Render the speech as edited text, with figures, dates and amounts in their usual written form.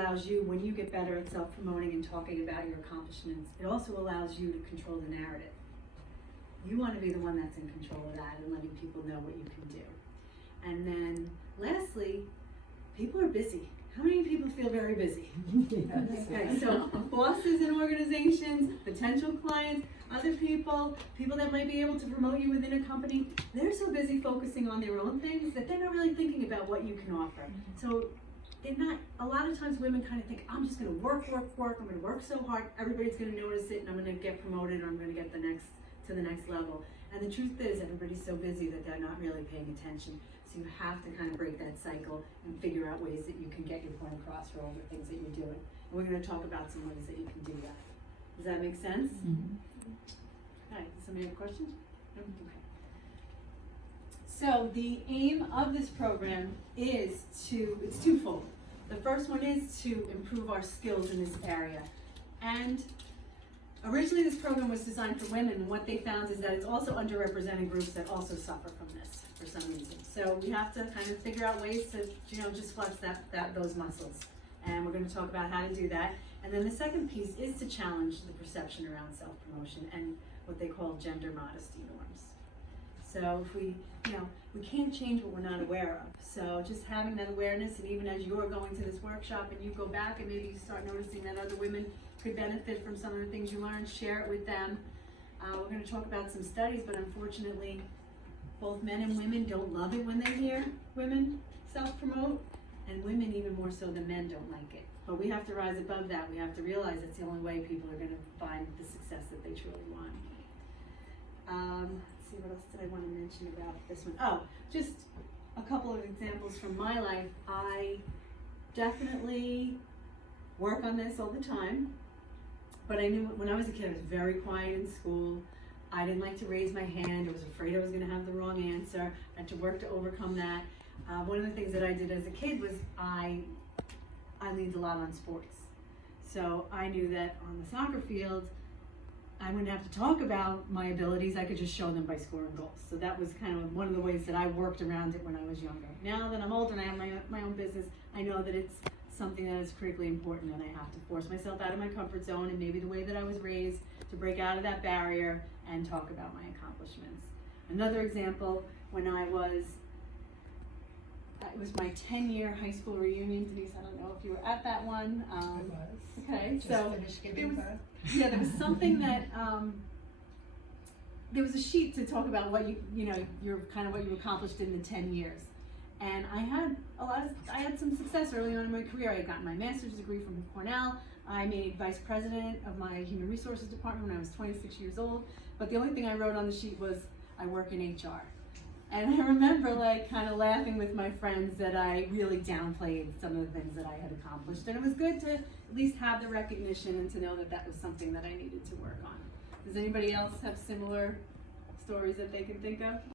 allows you, when you get better at self-promoting and talking about your accomplishments, it also allows you to control the narrative. You want to be the one that's in control of that and letting people know what you can do. And then lastly, people are busy. How many people feel very busy? Yes. Okay, so bosses in organizations, potential clients, other people, people that might be able to promote you within a company, they're so busy focusing on their own things that they're not really thinking about what you can offer. So they're not, a lot of times women kind of think, I'm just gonna work, I'm gonna work so hard, everybody's gonna notice it, and I'm gonna get promoted, or I'm gonna get to the next level. And the truth is, everybody's so busy that they're not really paying attention. So you have to kind of break that cycle and figure out ways that you can get your point across for all the things that you're doing. And we're going to talk about some ways that you can do that. Does that make sense? Mm-hmm. Okay, somebody have a question? Okay. So the aim of this program is it's twofold. The first one is to improve our skills in this area. And originally this program was designed for women, and what they found is that it's also underrepresented groups that also suffer from this for some reason. So we have to kind of figure out ways to, just flex those muscles. And we're going to talk about how to do that. And then the second piece is to challenge the perception around self-promotion and what they call gender modesty norms. So if we can't change what we're not aware of. So just having that awareness, and even as you're going to this workshop and you go back and maybe you start noticing that other women could benefit from some of the things you learned, share it with them. We're going to talk about some studies, but unfortunately, both men and women don't love it when they hear women self-promote, and women even more so than men don't like it. But we have to rise above that. We have to realize it's the only way people are going to find the success that they truly want. Let's see, what else did I want to mention about this one? Oh, just a couple of examples from my life. I definitely work on this all the time. But I knew when I was a kid, I was very quiet in school. I didn't like to raise my hand. I was afraid I was going to have the wrong answer. I had to work to overcome that. One of the things that I did as a kid was I leaned a lot on sports. So I knew that on the soccer field, I wouldn't have to talk about my abilities. I could just show them by scoring goals. So that was kind of one of the ways that I worked around it when I was younger. Now that I'm older and I have my own business, I know that it's something that is critically important, and I have to force myself out of my comfort zone and maybe the way that I was raised to break out of that barrier and talk about my accomplishments. Another example, when it was my 10-year high school reunion. Denise, I don't know if you were at that one. I was. Okay, Just so finished giving birth. there was something that there was a sheet to talk about what your kind of what you accomplished in the 10 years. And I had some success early on in my career. I had gotten my master's degree from Cornell. I made vice president of my human resources department when I was 26 years old. But the only thing I wrote on the sheet was, I work in HR. And I remember kind of laughing with my friends that I really downplayed some of the things that I had accomplished. And it was good to at least have the recognition and to know that that was something that I needed to work on. Does anybody else have similar stories that they can think of?